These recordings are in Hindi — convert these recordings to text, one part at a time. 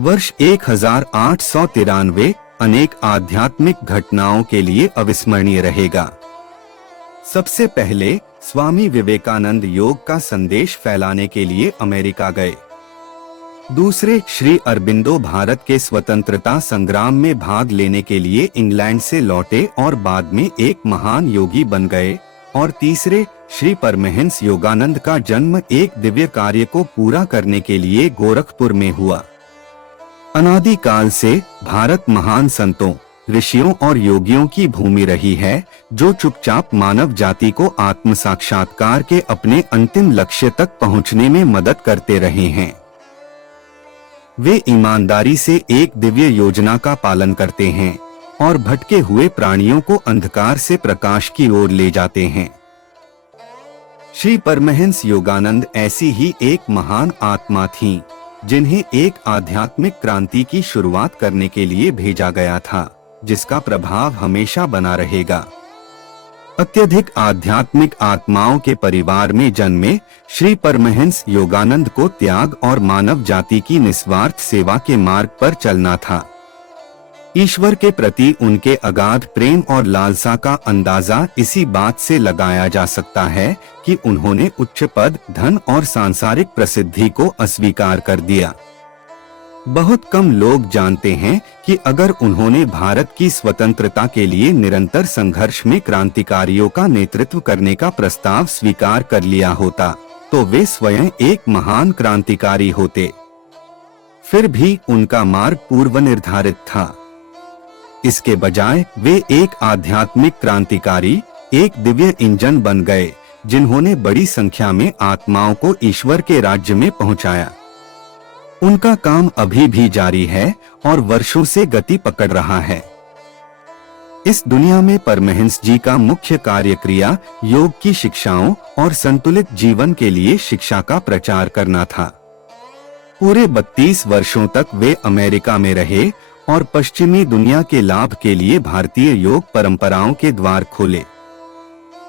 वर्ष 1893 अनेक आध्यात्मिक घटनाओं के लिए अविस्मरणीय रहेगा। सबसे पहले स्वामी विवेकानंद योग का संदेश फैलाने के लिए अमेरिका गए। दूसरे, श्री अरबिंदो भारत के स्वतंत्रता संग्राम में भाग लेने के लिए इंग्लैंड से लौटे और बाद में एक महान योगी बन गए। और तीसरे, श्री परमहंस योगानंद का जन्म एक दिव्य कार्य को पूरा करने के लिए गोरखपुर में हुआ। अनादिकाल से भारत महान संतों, ऋषियों और योगियों की भूमि रही है, जो चुपचाप मानव जाति को आत्म साक्षात्कार के अपने अंतिम लक्ष्य तक पहुंचने में मदद करते रहे हैं। वे ईमानदारी से एक दिव्य योजना का पालन करते हैं और भटके हुए प्राणियों को अंधकार से प्रकाश की ओर ले जाते हैं। श्री परमहंस योगानंद ऐसी ही एक महान आत्मा थीं, जिन्हें एक आध्यात्मिक क्रांति की शुरुआत करने के लिए भेजा गया था, जिसका प्रभाव हमेशा बना रहेगा। अत्यधिक आध्यात्मिक आत्माओं के परिवार में जन्मे श्री परमहंस योगानंद को त्याग और मानव जाति की निस्वार्थ सेवा के मार्ग पर चलना था। ईश्वर के प्रति उनके अगाध प्रेम और लालसा का अंदाजा इसी बात से लगाया जा सकता है कि उन्होंने उच्च पद, धन और सांसारिक प्रसिद्धि को अस्वीकार कर दिया। बहुत कम लोग जानते हैं कि अगर उन्होंने भारत की स्वतंत्रता के लिए निरंतर संघर्ष में क्रांतिकारियों का नेतृत्व करने का प्रस्ताव स्वीकार कर लिया होता, तो वे स्वयं एक महान क्रांतिकारी होते। फिर भी उनका मार्ग पूर्व निर्धारित था। इसके बजाय वे एक आध्यात्मिक क्रांतिकारी, एक दिव्य इंजन बन गए, जिन्होंने बड़ी संख्या में आत्माओं को ईश्वर के राज्य में पहुंचाया। उनका काम अभी भी जारी है और वर्षों से गति पकड़ रहा है। इस दुनिया में परमहंस जी का मुख्य कार्य क्रिया योग की शिक्षाओं और संतुलित जीवन के लिए शिक्षा का प्रचार करना था। पूरे 32 वर्षों तक वे अमेरिका में रहे और पश्चिमी दुनिया के लाभ के लिए भारतीय योग परंपराओं के द्वार खोले।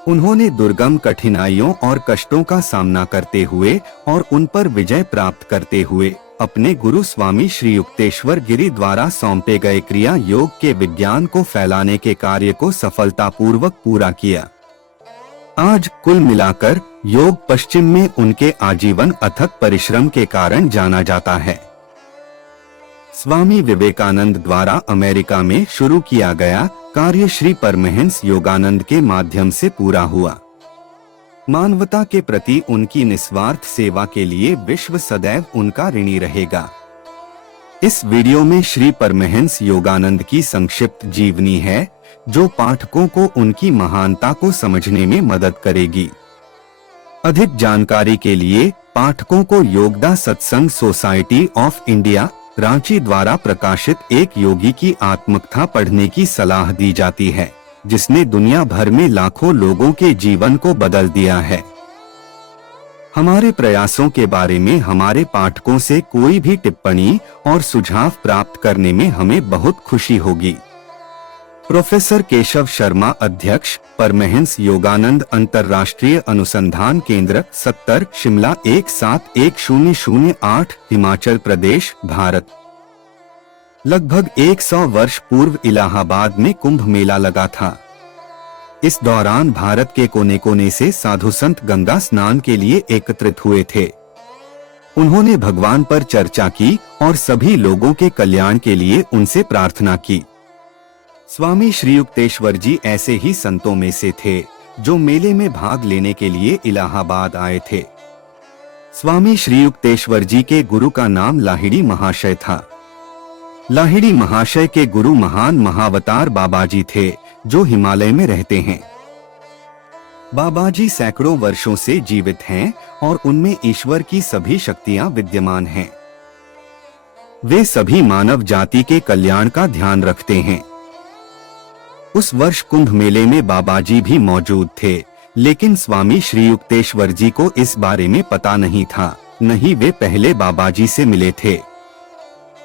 उन्होंने दुर्गम कठिनाइयों और कष्टों का सामना करते हुए और उन पर विजय प्राप्त करते हुए अपने गुरु स्वामी श्री युक्तेश्वर गिरी द्वारा सौंपे गए क्रिया योग के विज्ञान को फैलाने के कार्य को सफलतापूर्वक पूरा किया। आज कुल मिलाकर योग पश्चिम में उनके आजीवन अथक परिश्रम के कारण जाना जाता है। स्वामी विवेकानंद द्वारा अमेरिका में शुरू किया गया कार्य श्री परमहंस योगानंद के माध्यम से पूरा हुआ। मानवता के प्रति उनकी निस्वार्थ सेवा के लिए विश्व सदैव उनका ऋणी रहेगा। इस वीडियो में श्री परमहंस योगानंद की संक्षिप्त जीवनी है, जो पाठकों को उनकी महानता को समझने में मदद करेगी। अधिक जानकारी के लिए पाठकों को योगदा सत्संग सोसाइटी ऑफ इंडिया रांची द्वारा प्रकाशित एक योगी की आत्मकथा पढ़ने की सलाह दी जाती है, जिसने दुनिया भर में लाखों लोगों के जीवन को बदल दिया है। हमारे प्रयासों के बारे में हमारे पाठकों से कोई भी टिप्पणी और सुझाव प्राप्त करने में हमें बहुत खुशी होगी। प्रोफेसर केशव शर्मा, अध्यक्ष, परमहंस योगानंद अंतर्राष्ट्रीय अनुसंधान केंद्र, 70, शिमला 171008, हिमाचल प्रदेश, भारत। लगभग 100 वर्ष पूर्व इलाहाबाद में कुंभ मेला लगा था। इस दौरान भारत के कोने कोने से साधु संत गंगा स्नान के लिए एकत्रित हुए थे। उन्होंने भगवान पर चर्चा की और सभी लोगों के कल्याण के लिए उनसे प्रार्थना की। स्वामी श्री युक्तेश्वर जी ऐसे ही संतों में से थे जो मेले में भाग लेने के लिए इलाहाबाद आए थे। स्वामी श्री युक्तेश्वर जी के गुरु का नाम लाहिड़ी महाशय था। लाहिड़ी महाशय के गुरु महान महावतार बाबाजी थे, जो हिमालय में रहते हैं। बाबाजी सैकड़ों वर्षों से जीवित हैं और उनमें ईश्वर की सभी शक्तियां विद्यमान हैं। वे सभी मानव जाति के कल्याण का ध्यान रखते हैं। उस वर्ष कुंभ मेले में बाबाजी भी मौजूद थे, लेकिन स्वामी श्री युक्तेश्वर जी को इस बारे में पता नहीं था, नहीं वे पहले बाबाजी से मिले थे।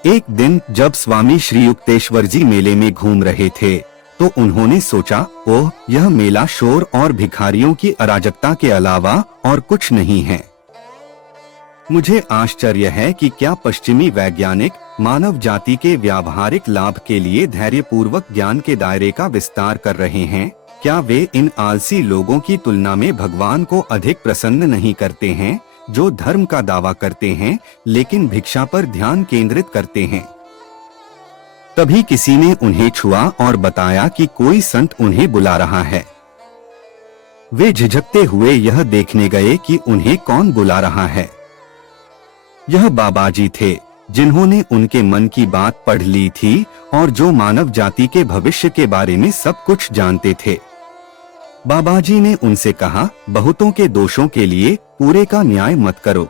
एक दिन जब स्वामी श्री युक्तेश्वर जी मेले में घूम रहे थे, तो उन्होंने सोचा, ओह, यह मेला शोर और भिखारियों की अराजकता के अलावा और कुछ नहीं है। मुझे आश्चर्य है कि क्या पश्चिमी वैज्ञानिक मानव जाति के व्यावहारिक लाभ के लिए धैर्यपूर्वक ज्ञान के दायरे का विस्तार कर रहे हैं, क्या वे इन आलसी लोगों की तुलना में भगवान को अधिक प्रसन्न नहीं करते हैं, जो धर्म का दावा करते हैं लेकिन भिक्षा पर ध्यान केंद्रित करते हैं? तभी किसी ने उन्हें छुआ और बताया कि कोई संत उन्हें बुला रहा है। वे झिझकते हुए यह देखने गए कि उन्हें कौन बुला रहा है। यह बाबाजी थे, जिन्होंने उनके मन की बात पढ़ ली थी और जो मानव जाति के भविष्य के बारे में सब कुछ जानते थे। बाबाजी ने उनसे कहा, बहुतों के दोषों के लिए पूरे का न्याय मत करो।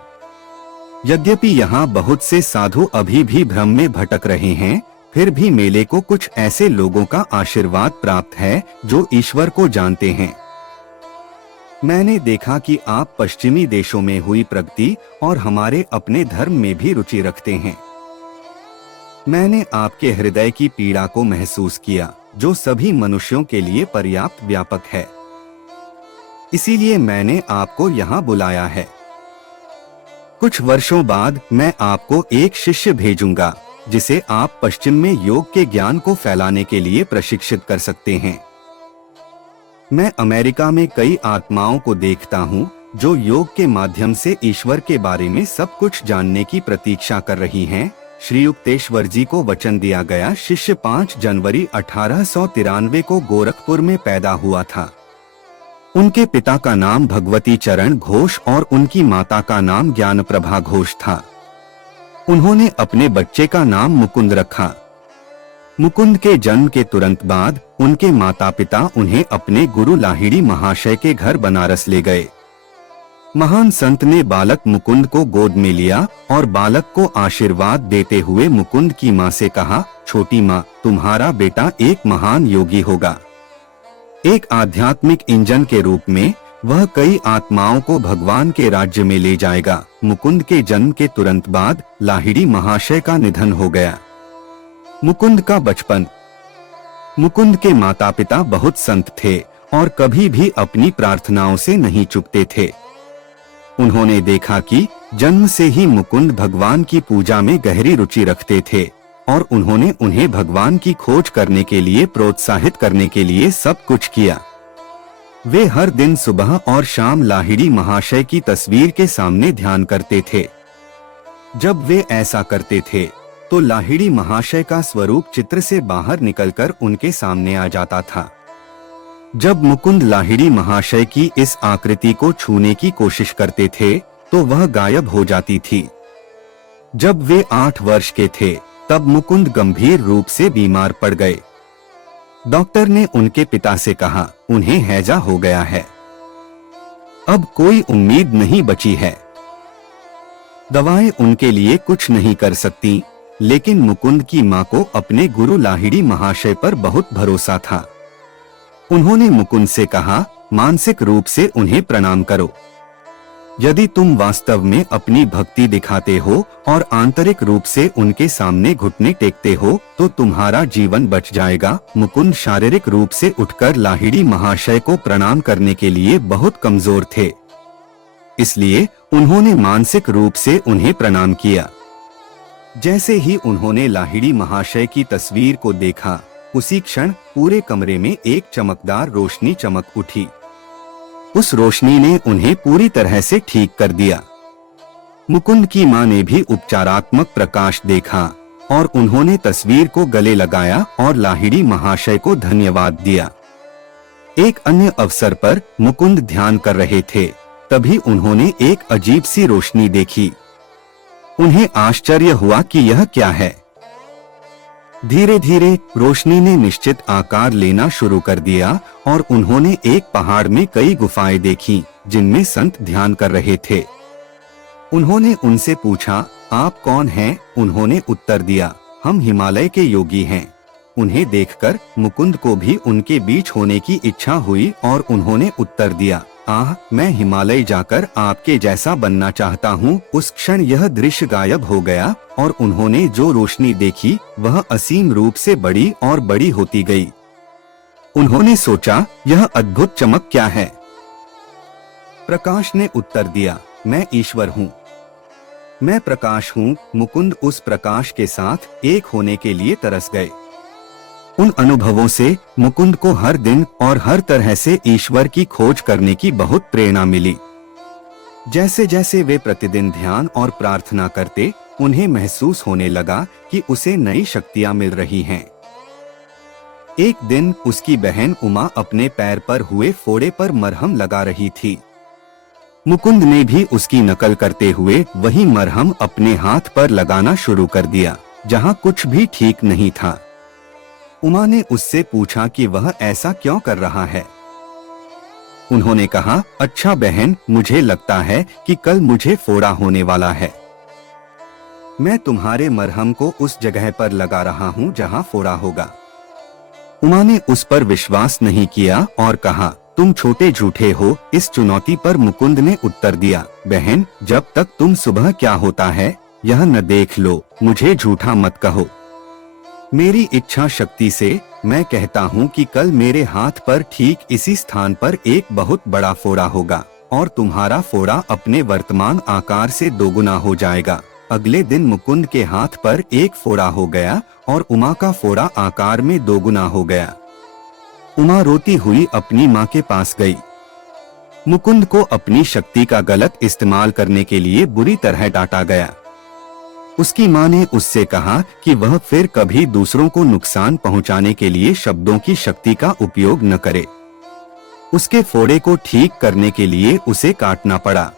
यद्यपि यहाँ बहुत से साधु अभी भी भ्रम में भटक रहे हैं, फिर भी मेले को कुछ ऐसे लोगों का आशीर्वाद प्राप्त है जो ईश्वर को जानते हैं। मैंने देखा कि आप पश्चिमी देशों में हुई प्रगति और हमारे अपने धर्म में भी रुचि रखते हैं। मैंने आपके हृदय की पीड़ा को महसूस किया, जो सभी मनुष्यों के लिए पर्याप्त व्यापक है। इसीलिए मैंने आपको यहाँ बुलाया है। कुछ वर्षों बाद मैं आपको एक शिष्य भेजूंगा, जिसे आप पश्चिम में योग के ज्ञान को फैलाने के लिए प्रशिक्षित कर सकते हैं। मैं अमेरिका में कई आत्माओं को देखता हूँ जो योग के माध्यम से ईश्वर के बारे में सब कुछ जानने की प्रतीक्षा कर रही हैं। श्री युक्तेश्वर जी को वचन दिया गया शिष्य 5 जनवरी 1893 को गोरखपुर में पैदा हुआ था। उनके पिता का नाम भगवती चरण घोष और उनकी माता का नाम ज्ञान प्रभा घोष था। उन्होंने अपने बच्चे का नाम मुकुंद रखा। मुकुंद के जन्म के तुरंत बाद उनके माता पिता उन्हें अपने गुरु लाहिड़ी महाशय के घर बनारस ले गए। महान संत ने बालक मुकुंद को गोद में लिया और बालक को आशीर्वाद देते हुए मुकुंद की मां से कहा, छोटी मां, तुम्हारा बेटा एक महान योगी होगा। एक आध्यात्मिक इंजन के रूप में वह कई आत्माओं को भगवान के राज्य में ले जाएगा। मुकुंद के जन्म के तुरंत बाद लाहिड़ी महाशय का निधन हो गया। मुकुंद का बचपन। मुकुंद के माता पिता बहुत संत थे और कभी भी अपनी प्रार्थनाओं से नहीं चूकते थे। उन्होंने देखा कि जन्म से ही मुकुंद भगवान की पूजा में गहरी रुचि रखते थे और उन्होंने उन्हें भगवान की खोज करने के लिए प्रोत्साहित करने के लिए सब कुछ किया। वे हर दिन सुबह और शाम लाहिड़ी महाशय की तस्वीर के सामने ध्यान करते थे। जब वे ऐसा करते थे तो लाहिड़ी महाशय का स्वरूप चित्र से बाहर निकलकर उनके सामने आ जाता था। जब मुकुंद लाहिड़ी महाशय की इस आकृति को छूने की कोशिश करते थे तो वह गायब हो जाती थी। जब वे 8 वर्ष के थे तब मुकुंद गंभीर रूप से बीमार पड़ गए। डॉक्टर ने उनके पिता से कहा, उन्हें हैजा हो गया है, अब कोई उम्मीद नहीं बची है। दवाएं उनके लिए कुछ नहीं कर सकती, लेकिन मुकुंद की मां को अपने गुरु लाहिड़ी महाशय पर बहुत भरोसा था। उन्होंने मुकुंद से कहा, मानसिक रूप से उन्हें प्रणाम करो। यदि तुम वास्तव में अपनी भक्ति दिखाते हो और आंतरिक रूप से उनके सामने घुटने टेकते हो तो तुम्हारा जीवन बच जाएगा। मुकुंद शारीरिक रूप से उठकर लाहिड़ी महाशय को प्रणाम करने के लिए बहुत कमजोर थे, इसलिए उन्होंने मानसिक रूप से उन्हें प्रणाम किया। जैसे ही उन्होंने लाहिड़ी महाशय की तस्वीर को देखा, उसी क्षण पूरे कमरे में एक चमकदार रोशनी चमक उठी। उस रोशनी ने उन्हें पूरी तरह से ठीक कर दिया। मुकुंद की मां ने भी उपचारात्मक प्रकाश देखा और उन्होंने तस्वीर को गले लगाया और लाहिड़ी महाशय को धन्यवाद दिया। एक अन्य अवसर पर मुकुंद ध्यान कर रहे थे, तभी उन्होंने एक अजीब सी रोशनी देखी। उन्हें आश्चर्य हुआ कि यह क्या है। धीरे धीरे रोशनी ने निश्चित आकार लेना शुरू कर दिया और उन्होंने एक पहाड़ में कई गुफाएं देखी जिनमें संत ध्यान कर रहे थे। उन्होंने उनसे पूछा, आप कौन हैं? उन्होंने उत्तर दिया, हम हिमालय के योगी हैं। उन्हें देखकर मुकुंद को भी उनके बीच होने की इच्छा हुई और उन्होंने उत्तर दिया, मैं हिमालय जाकर आपके जैसा बनना चाहता हूँ। उस क्षण यह दृश्य गायब हो गया और उन्होंने जो रोशनी देखी वह असीम रूप से बड़ी और बड़ी होती गई। उन्होंने सोचा, यह अद्भुत चमक क्या है? प्रकाश ने उत्तर दिया, मैं ईश्वर हूँ। मैं प्रकाश हूँ। मुकुंद उस प्रकाश के साथ एक होने के लिए तरस गए। उन अनुभवों से मुकुंद को हर दिन और हर तरह से ईश्वर की खोज करने की बहुत प्रेरणा मिली। जैसे जैसे वे प्रतिदिन ध्यान और प्रार्थना करते, उन्हें महसूस होने लगा कि उसे नई शक्तियां मिल रही हैं। एक दिन उसकी बहन उमा अपने पैर पर हुए फोड़े पर मरहम लगा रही थी। मुकुंद ने भी उसकी नकल करते हुए वही मरहम अपने हाथ पर लगाना शुरू कर दिया, जहां कुछ भी ठीक नहीं था। उमा ने उससे पूछा कि वह ऐसा क्यों कर रहा है। उन्होंने कहा, अच्छा बहन, मुझे लगता है कि कल मुझे फोड़ा होने वाला है। मैं तुम्हारे मरहम को उस जगह पर लगा रहा हूँ जहाँ फोड़ा होगा। उमा ने उस पर विश्वास नहीं किया और कहा, तुम छोटे झूठे हो। इस चुनौती पर मुकुंद ने उत्तर दिया, बहन, जब तक तुम सुबह क्या होता है यह न देख लो, मुझे झूठा मत कहो। मेरी इच्छा शक्ति से मैं कहता हूँ कि कल मेरे हाथ पर ठीक इसी स्थान पर एक बहुत बड़ा फोड़ा होगा और तुम्हारा फोड़ा अपने वर्तमान आकार से दोगुना हो जाएगा। अगले दिन मुकुंद के हाथ पर एक फोड़ा हो गया और उमा का फोड़ा आकार में दोगुना हो गया। उमा रोती हुई अपनी माँ के पास गई। मुकुंद को अपनी शक्ति का गलत इस्तेमाल करने के लिए बुरी तरह डांटा गया। उसकी माँ ने उससे कहा कि वह फिर कभी दूसरों को नुकसान पहुंचाने के लिए शब्दों की शक्ति का उपयोग न करे। उसके फोड़े को ठीक करने के लिए उसे काटना पड़ा।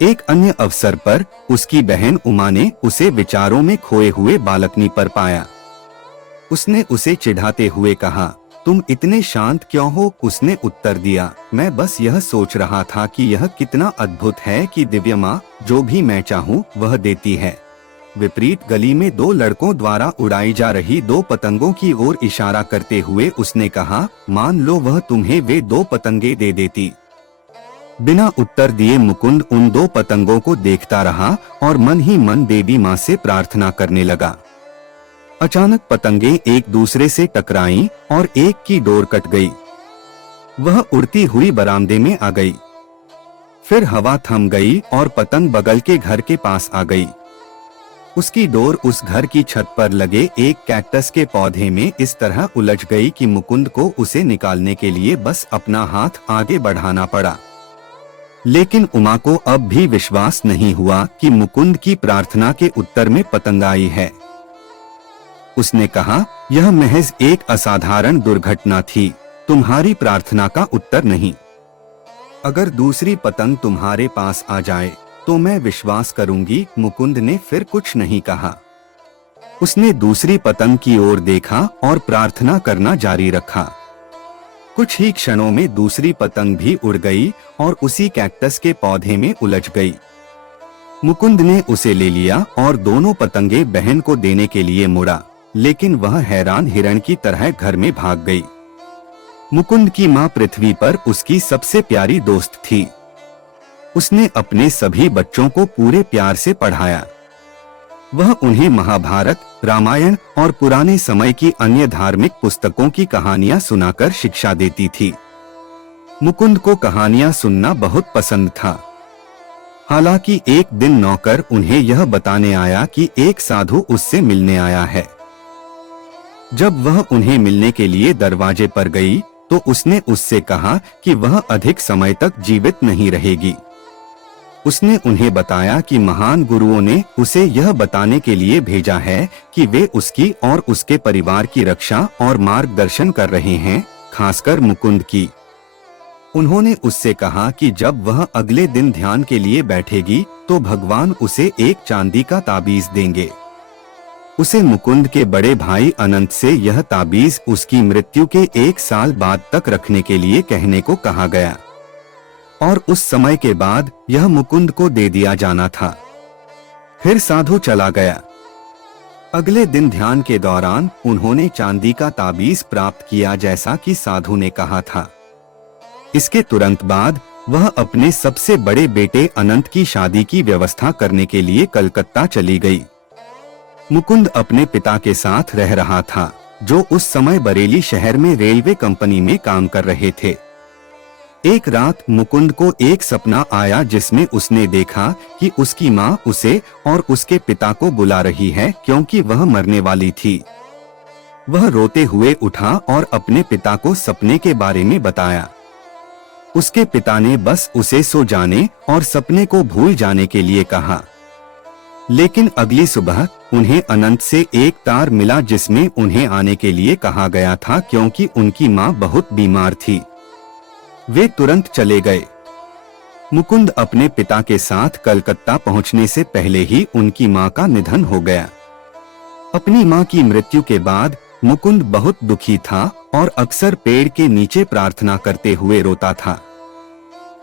एक अन्य अवसर पर उसकी बहन उमा ने उसे विचारों में खोए हुए बालकनी पर पाया। उसने उसे चिढ़ाते हुए कहा, तुम इतने शांत क्यों हो? उसने उत्तर दिया, मैं बस यह सोच रहा था कि यह कितना अद्भुत है कि दिव्य माँ जो भी मैं चाहूँ वह देती है। विपरीत गली में दो लड़कों द्वारा उड़ाई जा रही दो पतंगों की ओर इशारा करते हुए उसने कहा, मान लो वह तुम्हें वे दो पतंगे दे देती। बिना उत्तर दिए मुकुंद उन दो पतंगों को देखता रहा और मन ही मन देवी माँ से प्रार्थना करने लगा। अचानक पतंगे एक दूसरे से टकराईं और एक की डोर कट गई। वह उड़ती हुई बरामदे में आ गई। फिर हवा थम गई और पतंग बगल के घर के पास आ गई। उसकी डोर उस घर की छत पर लगे एक कैक्टस के पौधे में इस तरह उलझ गई कि मुकुंद को उसे निकालने के लिए बस अपना हाथ आगे बढ़ाना पड़ा। लेकिन उमा को अब भी विश्वास नहीं हुआ कि मुकुंद की प्रार्थना के उत्तर में पतंग आई है। उसने कहा, यह महज एक असाधारण दुर्घटना थी, तुम्हारी प्रार्थना का उत्तर नहीं। अगर दूसरी पतंग तुम्हारे पास आ जाए तो मैं विश्वास करूंगी। मुकुंद ने फिर कुछ नहीं कहा। उसने दूसरी पतंग की ओर देखा और प्रार्थना करना जारी रखा। कुछ ही क्षणों में दूसरी पतंग भी उड़ गई और उसी कैक्टस के पौधे में उलझ गई। मुकुंद ने उसे ले लिया और दोनों पतंगे बहन को देने के लिए मुड़ा, लेकिन वह हैरान हिरण की तरह घर में भाग गई। मुकुंद की माँ पृथ्वी पर उसकी सबसे प्यारी दोस्त थी। उसने अपने सभी बच्चों को पूरे प्यार से पढ़ाया। वह उन्हें महाभारत, रामायण और पुराने समय की अन्य धार्मिक पुस्तकों की कहानियां सुनाकर शिक्षा देती थी। मुकुंद को कहानियां सुनना बहुत पसंद था। हालांकि एक दिन नौकर उन्हें यह बताने आया कि एक साधु उससे मिलने आया है। जब वह उन्हें मिलने के लिए दरवाजे पर गई तो उसने उससे कहा कि वह अधिक समय तक जीवित नहीं रहेगी। उसने उन्हें बताया कि महान गुरुओं ने उसे यह बताने के लिए भेजा है कि वे उसकी और उसके परिवार की रक्षा और मार्गदर्शन कर रहे हैं, खासकर मुकुंद की। उन्होंने उससे कहा कि जब वह अगले दिन ध्यान के लिए बैठेगी तो भगवान उसे एक चांदी का ताबीज देंगे। उसे मुकुंद के बड़े भाई अनंत से यह ताबीज उसकी मृत्यु के 1 साल बाद तक रखने के लिए कहने को कहा गया और उस समय के बाद यह मुकुंद को दे दिया जाना था। फिर साधु चला गया। अगले दिन ध्यान के दौरान उन्होंने चांदी का ताबीज प्राप्त किया जैसा कि साधु ने कहा था। इसके तुरंत बाद वह अपने सबसे बड़े बेटे अनंत की शादी की व्यवस्था करने के लिए कलकत्ता चली गई। मुकुंद अपने पिता के साथ रह रहा था, जो उस समय बरेली शहर में रेलवे कंपनी में काम कर रहे थे। एक रात मुकुंद को एक सपना आया जिसमें उसने देखा कि उसकी माँ उसे और उसके पिता को बुला रही है क्योंकि वह मरने वाली थी। वह रोते हुए उठा और अपने पिता को सपने के बारे में बताया। उसके पिता ने बस उसे सो जाने और सपने को भूल जाने के लिए कहा। लेकिन अगली सुबह उन्हें अनंत से एक तार मिला जिसमें उन्हें आने के लिए कहा गया था क्योंकि उनकी माँ बहुत बीमार थी। वे तुरंत चले गए। मुकुंद अपने पिता के साथ कलकत्ता पहुंचने से पहले ही उनकी माँ का निधन हो गया। अपनी माँ की मृत्यु के बाद मुकुंद बहुत दुखी था और अक्सर पेड़ के नीचे प्रार्थना करते हुए रोता था।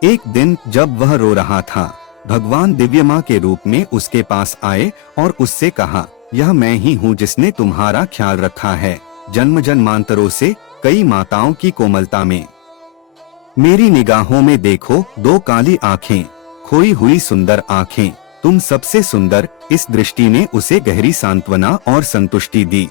एक दिन जब वह रो रहा था, भगवान दिव्य माँ के रूप में उसके पास आए और उससे कहा, यह मैं ही हूँ जिसने तुम्हारा ख्याल रखा है जन्म जन्मांतरों से कई माताओं की कोमलता में। मेरी निगाहों में देखो दो काली आँखें, खोई हुई सुंदर आँखें, तुम सबसे सुंदर। इस दृष्टि ने उसे गहरी सांत्वना और संतुष्टि दी।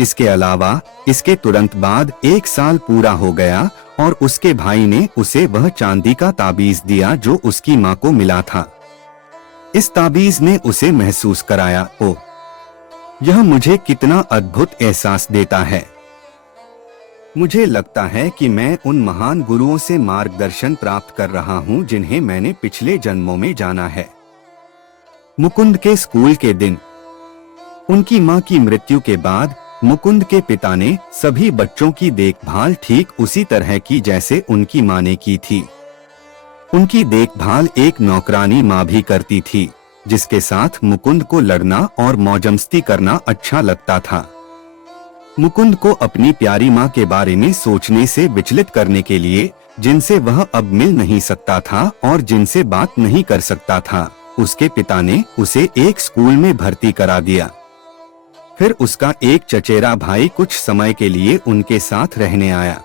इसके अलावा इसके तुरंत बाद 1 साल पूरा हो गया और उसके भाई ने उसे वह चांदी का ताबीज दिया जो उसकी माँ को मिला था। इस ताबीज ने उसे महसूस कराया, ओ, यह मुझे कितना अद्भुत एहसास देता है। मुझे लगता है कि मैं उन महान गुरुओं से मार्गदर्शन प्राप्त कर रहा हूँ जिन्हें मैंने पिछले जन्मों में जाना है। मुकुंद के स्कूल के दिन। उनकी माँ की मृत्यु के बाद मुकुंद के पिता ने सभी बच्चों की देखभाल ठीक उसी तरह की जैसे उनकी माँ ने की थी। उनकी देखभाल एक नौकरानी माँ भी करती थी, जिसके साथ मुकुंद को लड़ना और मौजमस्ती करना अच्छा लगता था। मुकुंद को अपनी प्यारी माँ के बारे में सोचने से विचलित करने के लिए, जिनसे वह अब मिल नहीं सकता था और जिनसे बात नहीं कर सकता था, उसके पिता ने उसे एक स्कूल में भर्ती करा दिया। फिर उसका एक चचेरा भाई कुछ समय के लिए उनके साथ रहने आया।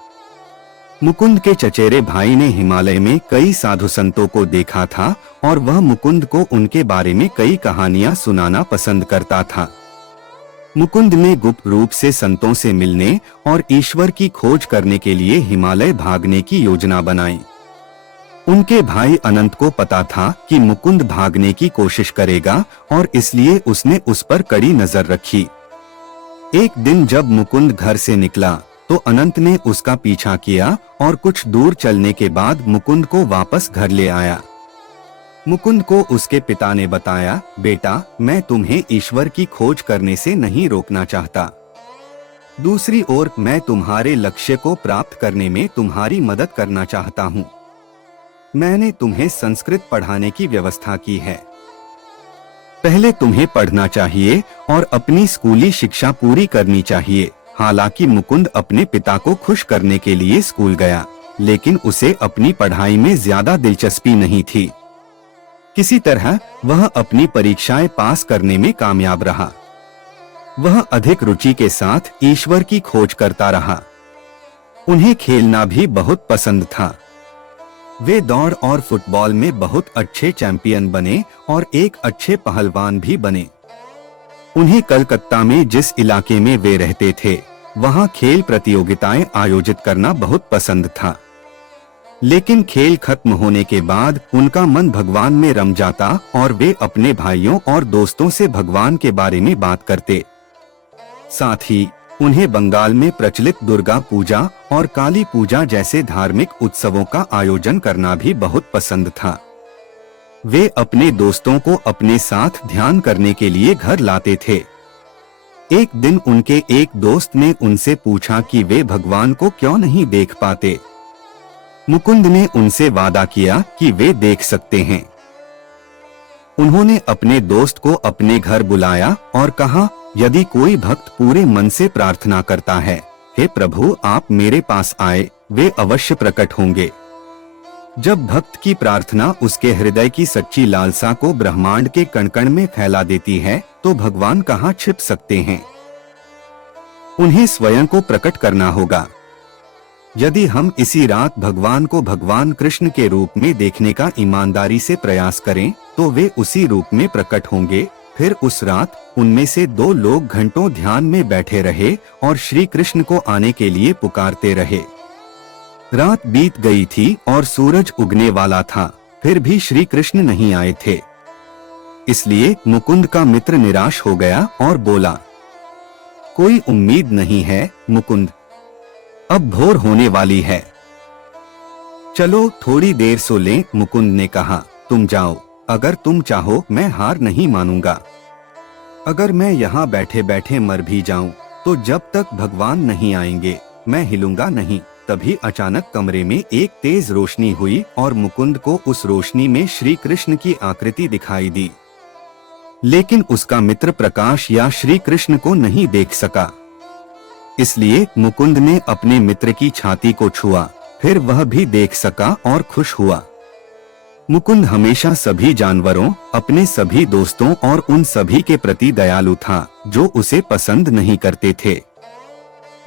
मुकुंद के चचेरे भाई ने हिमालय में कई साधु संतों को देखा था और वह मुकुंद को उनके बारे में कई कहानियां सुनाना पसंद करता था। मुकुंद ने गुप्त रूप से संतों से मिलने और ईश्वर की खोज करने के लिए हिमालय भागने की योजना बनाई। उनके भाई अनंत को पता था कि मुकुंद भागने की कोशिश करेगा और इसलिए उसने उस पर कड़ी नजर रखी। एक दिन जब मुकुंद घर से निकला तो अनंत ने उसका पीछा किया और कुछ दूर चलने के बाद मुकुंद को वापस घर ले आया। मुकुंद को उसके पिता ने बताया, बेटा, मैं तुम्हें ईश्वर की खोज करने से नहीं रोकना चाहता। दूसरी ओर मैं तुम्हारे लक्ष्य को प्राप्त करने में तुम्हारी मदद करना चाहता हूँ। मैंने तुम्हें संस्कृत पढ़ाने की व्यवस्था की है। पहले तुम्हें पढ़ना चाहिए और अपनी स्कूली शिक्षा पूरी करनी चाहिए। हालांकि मुकुंद अपने पिता को खुश करने के लिए स्कूल गया, लेकिन उसे अपनी पढ़ाई में ज्यादा दिलचस्पी नहीं थी। किसी तरह वह अपनी परीक्षाएं पास करने में कामयाब रहा। वह अधिक रुचि के साथ ईश्वर की खोज करता रहा। उन्हें खेलना भी बहुत पसंद था। वे दौड़ और फुटबॉल में बहुत अच्छे चैंपियन बने और एक अच्छे पहलवान भी बने। उन्हें कलकत्ता में जिस इलाके में वे रहते थे, वहां खेल प्रतियोगिताएं आयोजित करना बहुत पसंद था। लेकिन खेल खत्म होने के बाद उनका मन भगवान में रम जाता और वे अपने भाइयों और दोस्तों से भगवान के बारे में बात करते। साथ ही उन्हें बंगाल में प्रचलित दुर्गा पूजा और काली पूजा जैसे धार्मिक उत्सवों का आयोजन करना भी बहुत पसंद था। वे अपने दोस्तों को अपने साथ ध्यान करने के लिए घर लाते थे। एक दिन उनके एक दोस्त ने उनसे पूछा कि वे भगवान को क्यों नहीं देख पाते। मुकुंद ने उनसे वादा किया कि वे देख सकते हैं। उन्होंने अपने दोस्त को अपने घर बुलाया और कहा, यदि कोई भक्त पूरे मन से प्रार्थना करता है, हे प्रभु आप मेरे पास आए, वे अवश्य प्रकट होंगे। जब भक्त की प्रार्थना उसके हृदय की सच्ची लालसा को ब्रह्मांड के कण-कण में फैला देती है, तो भगवान कहाँ छिप सकते हैं। उन्हें स्वयं को प्रकट करना होगा। यदि हम इसी रात भगवान को भगवान कृष्ण के रूप में देखने का ईमानदारी से प्रयास करें, तो वे उसी रूप में प्रकट होंगे। फिर उस रात उनमें से 2 लोग घंटों ध्यान में बैठे रहे और श्री कृष्ण को आने के लिए पुकारते रहे। रात बीत गई थी और सूरज उगने वाला था, फिर भी श्री कृष्ण नहीं आए थे। इसलिए मुकुंद का मित्र निराश हो गया और बोला, कोई उम्मीद नहीं है मुकुंद, अब भोर होने वाली है। चलो थोड़ी देर सो लें। मुकुंद ने कहा, तुम जाओ, अगर तुम चाहो मैं हार नहीं मानूंगा। अगर मैं यहाँ बैठे बैठे मर भी जाऊं तो जब तक भगवान नहीं आएंगे मैं हिलूंगा नहीं। तभी अचानक कमरे में एक तेज रोशनी हुई और मुकुंद को उस रोशनी में श्री कृष्ण की आकृति दिखाई दी, लेकिन उसका मित्र प्रकाश या श्री कृष्ण को नहीं देख सका। इसलिए मुकुंद ने अपने मित्र की छाती को छुआ, फिर वह भी देख सका और खुश हुआ। मुकुंद हमेशा सभी जानवरों, अपने सभी दोस्तों और उन सभी के प्रति दयालु था जो उसे पसंद नहीं करते थे।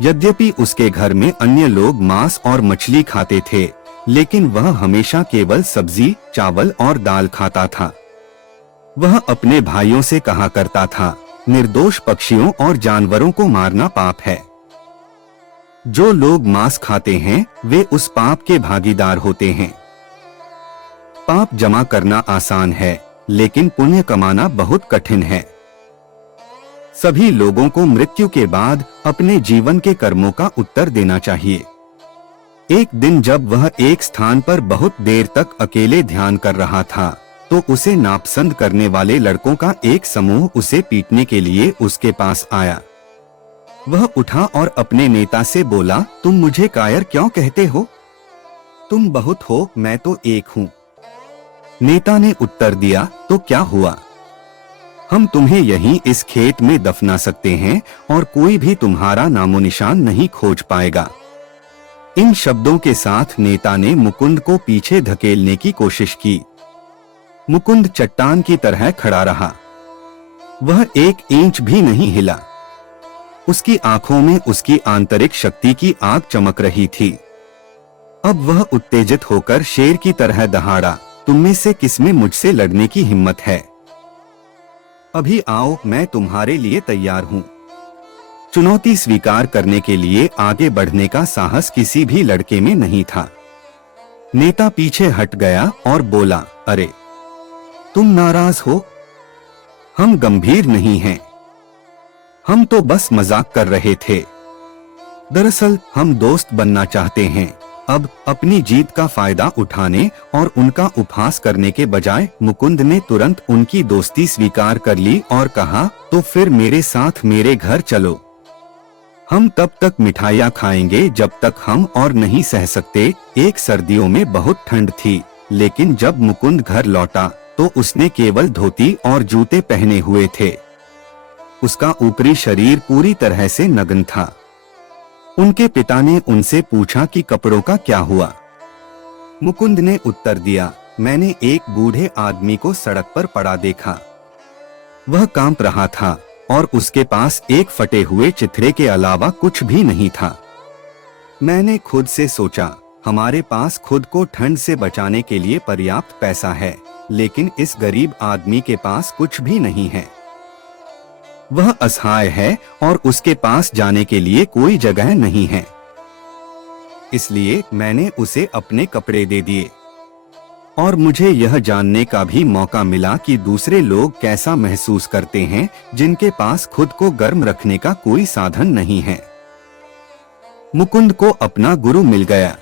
यद्यपि उसके घर में अन्य लोग मांस और मछली खाते थे, लेकिन वह हमेशा केवल सब्जी, चावल और दाल खाता था। वह अपने भाइयों से कहा करता था, निर्दोष पक्षियों और जानवरों को मारना पाप है। जो लोग मांस खाते हैं वे उस पाप के भागीदार होते हैं। पाप जमा करना आसान है, लेकिन पुण्य कमाना बहुत कठिन है। सभी लोगों को मृत्यु के बाद अपने जीवन के कर्मों का उत्तर देना चाहिए। एक दिन जब वह एक स्थान पर बहुत देर तक अकेले ध्यान कर रहा था, तो उसे नापसंद करने वाले लड़कों का एक समूह उसे पीटने के लिए उसके पास आया। वह उठा और अपने नेता से बोला, तुम मुझे कायर क्यों कहते हो? तुम बहुत हो, मैं तो एक हूँ। नेता ने उत्तर दिया, तो क्या हुआ? हम तुम्हें यहीं इस खेत में दफना सकते हैं और कोई भी तुम्हारा नामो निशान नहीं खोज पाएगा। इन शब्दों के साथ नेता ने मुकुंद को पीछे धकेलने की कोशिश की। मुकुंद चट्टान की तरह खड़ा रहा। वह एक इंच भी नहीं हिला। उसकी आंखों में उसकी आंतरिक शक्ति की आग चमक रही थी। अब वह उत्तेजित होकर शेर की तरह दहाड़ा, तुम में से किसमें मुझसे लड़ने की हिम्मत है? अभी आओ, मैं तुम्हारे लिए तैयार हूँ। चुनौती स्वीकार करने के लिए आगे बढ़ने का साहस किसी भी लड़के में नहीं था। नेता पीछे हट गया और बोला, अरे तुम नाराज हो? हम गंभीर नहीं हैं। हम तो बस मजाक कर रहे थे। दरअसल हम दोस्त बनना चाहते हैं। अब अपनी जीत का फायदा उठाने और उनका उपहास करने के बजाय मुकुंद ने तुरंत उनकी दोस्ती स्वीकार कर ली और कहा, तो फिर मेरे साथ मेरे घर चलो। हम तब तक मिठाइयाँ खाएंगे जब तक हम और नहीं सह सकते। एक सर्दियों में बहुत ठंड थी, लेकिन जब मुकुंद घर लौटा तो उसने केवल धोती और जूते पहने हुए थे। उसका ऊपरी शरीर पूरी तरह से नग्न था। उनके पिता ने उनसे पूछा कि कपड़ों का क्या हुआ। मुकुंद ने उत्तर दिया, मैंने एक बूढ़े आदमी को सड़क पर पड़ा देखा। वह कांप रहा था और उसके पास एक फटे हुए चिथड़े के अलावा कुछ भी नहीं था। मैंने खुद से सोचा, हमारे पास खुद को ठंड से बचाने के लिए पर्याप्त पैसा है, लेकिन इस गरीब आदमी के पास कुछ भी नहीं है। वह असहाय है और उसके पास जाने के लिए कोई जगह नहीं है। इसलिए मैंने उसे अपने कपड़े दे दिए और मुझे यह जानने का भी मौका मिला कि दूसरे लोग कैसा महसूस करते हैं जिनके पास खुद को गर्म रखने का कोई साधन नहीं है। मुकुंद को अपना गुरु मिल गया।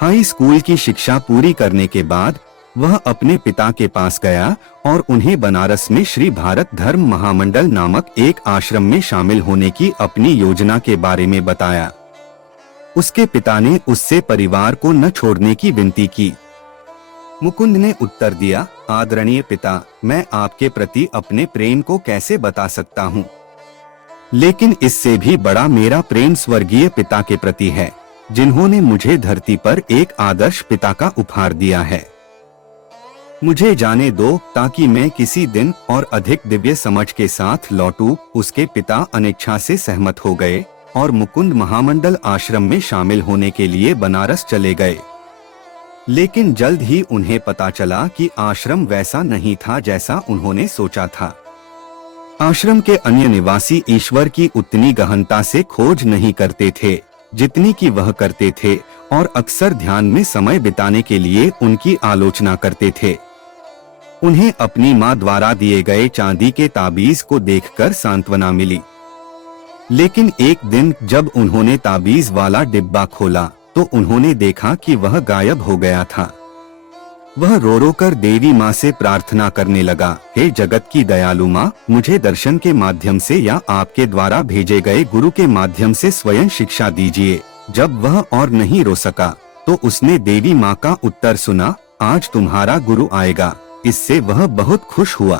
हाई स्कूल की शिक्षा पूरी करने के बाद वह अपने पिता के पास गया और उन्हें बनारस में श्री भारत धर्म महामंडल नामक एक आश्रम में शामिल होने की अपनी योजना के बारे में बताया। उसके पिता ने उससे परिवार को न छोड़ने की विनती की। मुकुंद ने उत्तर दिया, आदरणीय पिता, मैं आपके प्रति अपने प्रेम को कैसे बता सकता हूँ, लेकिन इससे भी बड़ा मेरा प्रेम स्वर्गीय पिता के प्रति है, जिन्होंने मुझे धरती पर एक आदर्श पिता का उपहार दिया है। मुझे जाने दो ताकि मैं किसी दिन और अधिक दिव्य समझ के साथ लौटूं। उसके पिता अनिच्छा से सहमत हो गए और मुकुंद महामंडल आश्रम में शामिल होने के लिए बनारस चले गए। लेकिन जल्द ही उन्हें पता चला कि आश्रम वैसा नहीं था जैसा उन्होंने सोचा था। आश्रम के अन्य निवासी ईश्वर की उतनी गहनता से खोज नहीं करते थे जितनी कि वह करते थे, और अक्सर ध्यान में समय बिताने के लिए उनकी आलोचना करते थे। उन्हें अपनी मां द्वारा दिए गए चांदी के ताबीज को देखकर सांत्वना मिली, लेकिन एक दिन जब उन्होंने ताबीज वाला डिब्बा खोला तो उन्होंने देखा कि वह गायब हो गया था। वह रो रो कर देवी माँ से प्रार्थना करने लगा, हे जगत की दयालु माँ, मुझे दर्शन के माध्यम से या आपके द्वारा भेजे गए गुरु के माध्यम से स्वयं शिक्षा दीजिए। जब वह और नहीं रो सका तो उसने देवी माँ का उत्तर सुना, आज तुम्हारा गुरु आएगा। इससे वह बहुत खुश हुआ।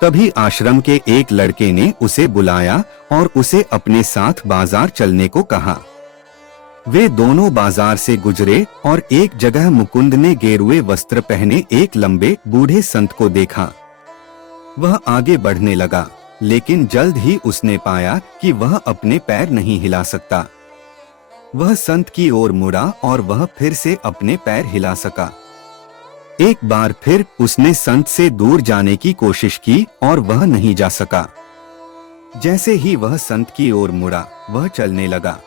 तभी आश्रम के एक लड़के ने उसे बुलाया और उसे अपने साथ बाजार चलने को कहा। वे दोनों बाजार से गुजरे और एक जगह मुकुंद ने गेरुए वस्त्र पहने एक लंबे बूढ़े संत को देखा। वह आगे बढ़ने लगा, लेकिन जल्द ही उसने पाया कि वह अपने पैर नहीं हिला सकता। वह संत की ओर मुड़ा और वह फिर से अपने पैर हिला सका। एक बार फिर उसने संत से दूर जाने की कोशिश की और वह नहीं जा सका। जैसे ही वह संत की ओर मुड़ा, वह चलने लगा।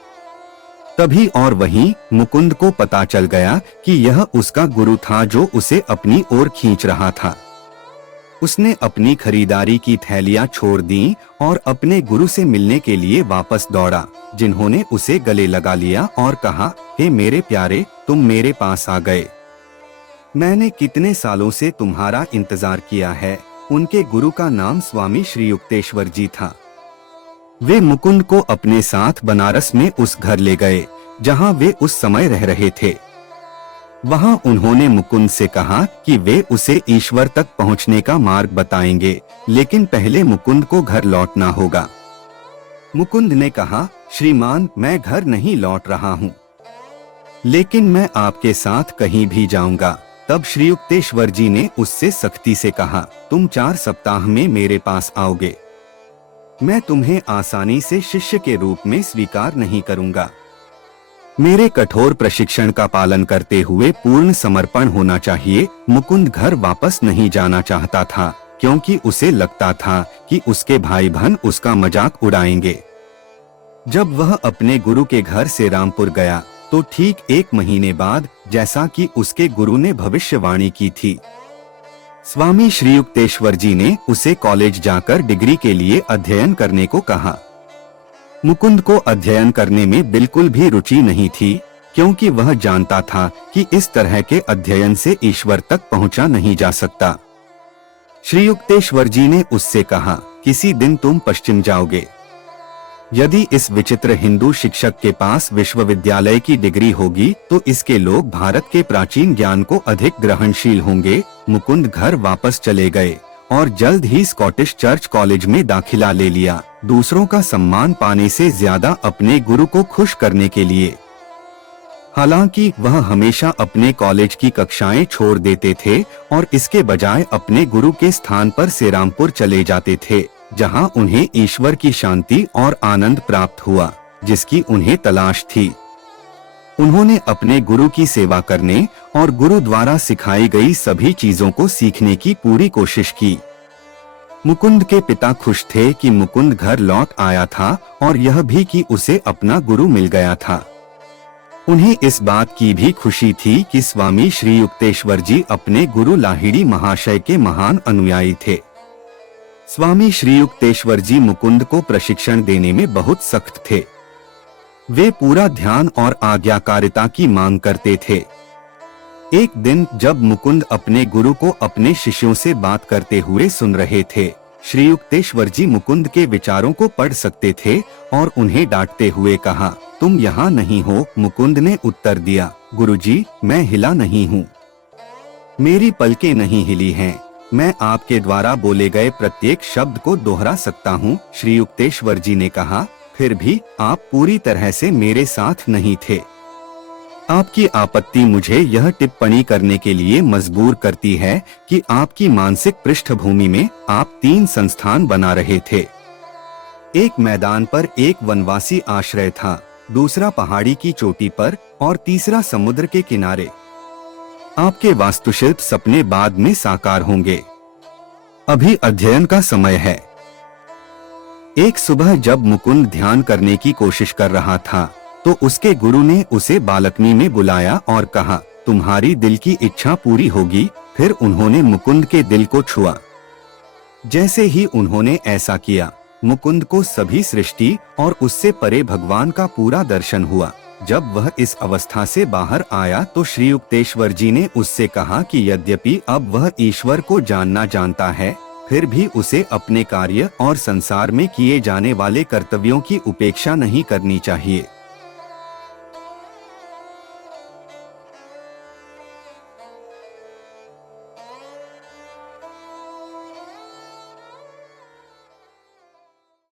तभी और वहीं मुकुंद को पता चल गया कि यह उसका गुरु था जो उसे अपनी ओर खींच रहा था। उसने अपनी खरीदारी की थैलियां छोड़ दी और अपने गुरु से मिलने के लिए वापस दौड़ा, जिन्होंने उसे गले लगा लिया और कहा, हे मेरे प्यारे, तुम मेरे पास आ गए। मैंने कितने सालों से तुम्हारा इंतजार किया है। उनके गुरु का नाम स्वामी श्री युक्तेश्वर जी था। वे मुकुंद को अपने साथ बनारस में उस घर ले गए जहां वे उस समय रह रहे थे। वहां उन्होंने मुकुंद से कहा कि वे उसे ईश्वर तक पहुंचने का मार्ग बताएंगे, लेकिन पहले मुकुंद को घर लौटना होगा। मुकुंद ने कहा, श्रीमान, मैं घर नहीं लौट रहा हूं, लेकिन मैं आपके साथ कहीं भी जाऊंगा। तब श्री युक्तेश्वर जी ने उससे सख्ती से कहा, तुम 4 सप्ताह में मेरे पास आओगे। मैं तुम्हें आसानी से शिष्य के रूप में स्वीकार नहीं करूंगा। मेरे कठोर प्रशिक्षण का पालन करते हुए पूर्ण समर्पण होना चाहिए। मुकुंद घर वापस नहीं जाना चाहता था, क्योंकि उसे लगता था कि उसके भाई बहन उसका मजाक उड़ाएंगे। जब वह अपने गुरु के घर से रामपुर गया तो ठीक 1 महीने बाद, जैसा कि उसके गुरु ने भविष्यवाणी की थी, स्वामी श्री युक्तेश्वर जी ने उसे कॉलेज जाकर डिग्री के लिए अध्ययन करने को कहा। मुकुंद को अध्ययन करने में बिल्कुल भी रुचि नहीं थी, क्योंकि वह जानता था कि इस तरह के अध्ययन से ईश्वर तक पहुंचा नहीं जा सकता। श्री युक्तेश्वर जी ने उससे कहा, किसी दिन तुम पश्चिम जाओगे। यदि इस विचित्र हिंदू शिक्षक के पास विश्वविद्यालय की डिग्री होगी तो इसके लोग भारत के प्राचीन ज्ञान को अधिक ग्रहणशील होंगे। मुकुंद घर वापस चले गए और जल्द ही स्कॉटिश चर्च कॉलेज में दाखिला ले लिया, दूसरों का सम्मान पाने से ज्यादा अपने गुरु को खुश करने के लिए। हालांकि वह हमेशा अपने कॉलेज की कक्षाएं छोड़ देते थे और इसके बजाय अपने गुरु के स्थान पर सेरामपुर चले जाते थे, जहां उन्हें ईश्वर की शांति और आनंद प्राप्त हुआ, जिसकी उन्हें तलाश थी। उन्होंने अपने गुरु की सेवा करने और गुरु द्वारा सिखाई गई सभी चीजों को सीखने की पूरी कोशिश की। मुकुंद के पिता खुश थे कि मुकुंद घर लौट आया था और यह भी कि उसे अपना गुरु मिल गया था। उन्हें इस बात की भी खुशी थी कि स्वामी श्री युक्तेश्वर जी अपने गुरु लाहिड़ी महाशय के महान अनुयायी थे। स्वामी श्री युक्तेश्वर जी मुकुंद को प्रशिक्षण देने में बहुत सख्त थे। वे पूरा ध्यान और आज्ञाकारिता की मांग करते थे। एक दिन जब मुकुंद अपने गुरु को अपने शिष्यों से बात करते हुए सुन रहे थे, श्री युक्तेश्वर जी मुकुंद के विचारों को पढ़ सकते थे और उन्हें डांटते हुए कहा, तुम यहाँ नहीं हो। मुकुंद ने उत्तर दिया, गुरुजी, मैं हिला नहीं हूँ, मेरी पलकें नहीं हिली हैं, मैं आपके द्वारा बोले गए प्रत्येक शब्द को दोहरा सकता हूँ। श्री युक्तेश्वर जी ने कहा, फिर भी आप पूरी तरह से मेरे साथ नहीं थे। आपकी आपत्ति मुझे यह टिप्पणी करने के लिए मजबूर करती है कि आपकी मानसिक पृष्ठभूमि में आप 3 संस्थान बना रहे थे। एक मैदान पर एक वनवासी आश्रय था, दूसरा पहाड़ी की चोटी पर और तीसरा समुद्र के किनारे। आपके वास्तुशिल्प सपने बाद में साकार होंगे, अभी अध्ययन का समय है। एक सुबह जब मुकुंद ध्यान करने की कोशिश कर रहा था तो उसके गुरु ने उसे बालकनी में बुलाया और कहा, तुम्हारी दिल की इच्छा पूरी होगी। फिर उन्होंने मुकुंद के दिल को छुआ। जैसे ही उन्होंने ऐसा किया, मुकुंद को सभी सृष्टि और उससे परे भगवान का पूरा दर्शन हुआ। जब वह इस अवस्था से बाहर आया तो श्री युक्तेश्वर जी ने उससे कहा कि यद्यपि अब वह ईश्वर को जानना जानता है, फिर भी उसे अपने कार्य और संसार में किए जाने वाले कर्तव्यों की उपेक्षा नहीं करनी चाहिए।